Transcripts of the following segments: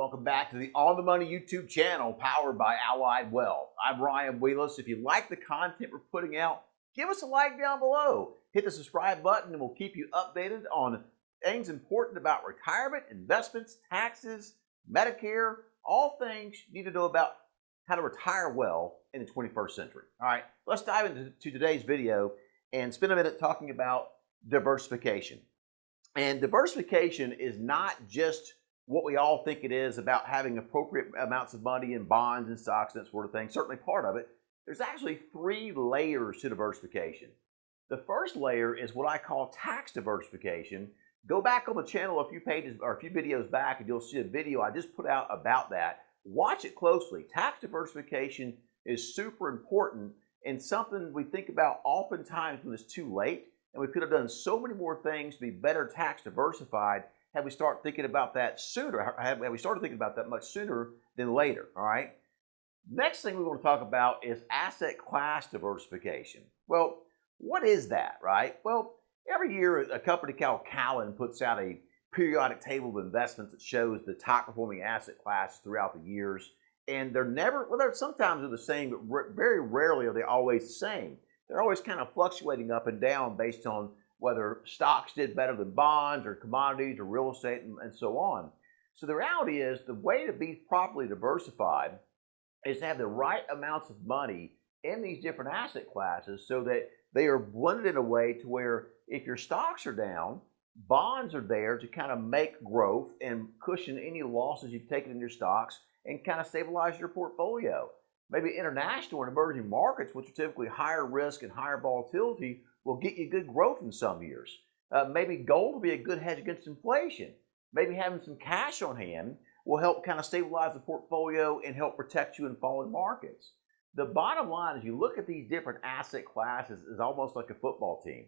Welcome back to the On the Money YouTube channel powered by Allied Wealth. I'm Ryan Wheelis. If you like the content we're putting out, give us a like down below. Hit the subscribe button and we'll keep you updated on things important about retirement, investments, taxes, Medicare, all things you need to know about how to retire well in the 21st century. All right, let's dive into today's video and spend a minute talking about diversification. And diversification is not just what we all think it is about having appropriate amounts of money in bonds and stocks and that sort of thing. Certainly part of it. There's actually 3 layers to diversification. The first layer is what I call tax diversification. Go back on the channel a few pages or a few videos back and you'll see a video I just put out about that. Watch it closely. Tax diversification is super important and something we think about oftentimes when it's too late, and we could have done so many more things to be better tax diversified had we start thinking about that sooner, had we started thinking about that much sooner than later, all right? Next thing we want to talk about is asset class diversification. Well, what is that, right? Well, every year a company called Cowen puts out a periodic table of investments that shows the top performing asset classes throughout the years. And they're never, well, sometimes they're the same, but very rarely are they always the same. They're always kind of fluctuating up and down based on whether stocks did better than bonds or commodities or real estate and so on. So the reality is the way to be properly diversified is to have the right amounts of money in these different asset classes so that they are blended in a way to where if your stocks are down, bonds are there to kind of make growth and cushion any losses you've taken in your stocks and kind of stabilize your portfolio. Maybe international and emerging markets, which are typically higher risk and higher volatility, will get you good growth in some years. Maybe gold will be a good hedge against inflation. Maybe having some cash on hand will help kind of stabilize the portfolio and help protect you in falling markets. The bottom line is you look at these different asset classes as almost like a football team.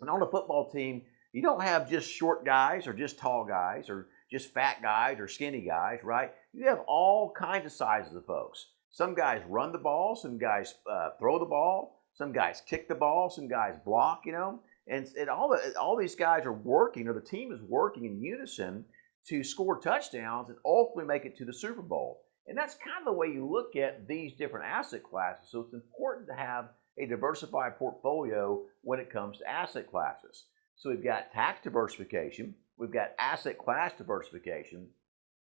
And on a football team, you don't have just short guys or just tall guys or just fat guys or skinny guys, right? You have all kinds of sizes of folks. Some guys run the ball, some guys throw the ball, some guys kick the ball, some guys block, you know, and all these guys are working, or the team is working in unison to score touchdowns and ultimately make it to the Super Bowl. And that's kind of the way you look at these different asset classes. So it's important to have a diversified portfolio when it comes to asset classes. So we've got tax diversification, we've got asset class diversification,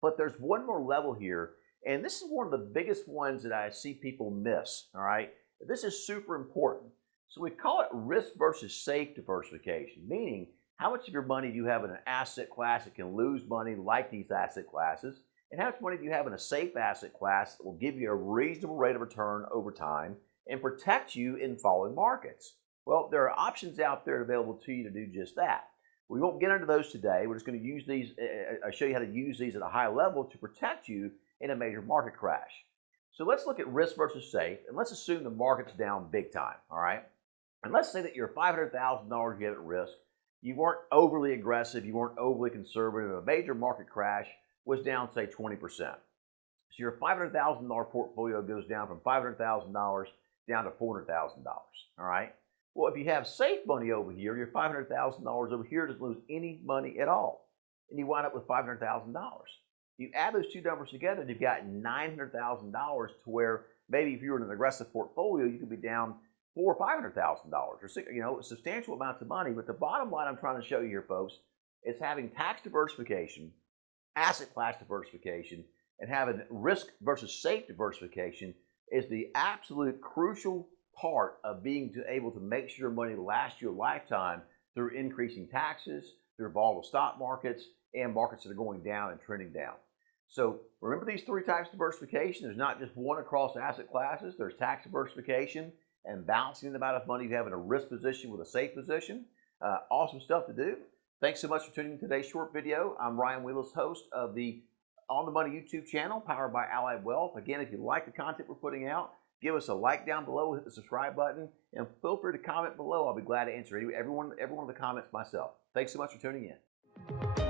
but there's one more level here, and this is one of the biggest ones that I see people miss, all right? This is super important. So we call it risk versus safe diversification, meaning how much of your money do you have in an asset class that can lose money like these asset classes, and how much money do you have in a safe asset class that will give you a reasonable rate of return over time and protect you in falling markets? Well, there are options out there available to you to do just that. We won't get into those today. We're just going to use these, I'll show you how to use these at a high level to protect you in a major market crash. So let's look at risk versus safe, and let's assume the market's down big time, all right? And let's say that your $500,000 you have at risk, you weren't overly aggressive, you weren't overly conservative, a major market crash was down, say, 20%. So your $500,000 portfolio goes down from $500,000 down to $400,000, all right? Well, if you have safe money over here, your $500,000 over here doesn't lose any money at all, and you wind up with $500,000. You add those two numbers together, and you've got $900,000 to where maybe if you were in an aggressive portfolio, you could be down $400,000 or $500,000, or substantial amounts of money. But the bottom line I'm trying to show you here, folks, is having tax diversification, asset class diversification, and having risk versus safe diversification is the absolute crucial part of being able to make sure money lasts your lifetime through increasing taxes, through volatile stock markets, and markets that are going down and trending down. So remember these 3 types of diversification. There's not just one across asset classes. There's tax diversification and balancing the amount of money you have in a risk position with a safe position. Awesome stuff to do. Thanks so much for tuning in to today's short video. I'm Ryan Wheelis, host of the On the Money YouTube channel powered by Allied Wealth. Again, if you like the content we're putting out, give us a like down below, hit the subscribe button, and feel free to comment below. I'll be glad to answer every one of the comments myself. Thanks so much for tuning in.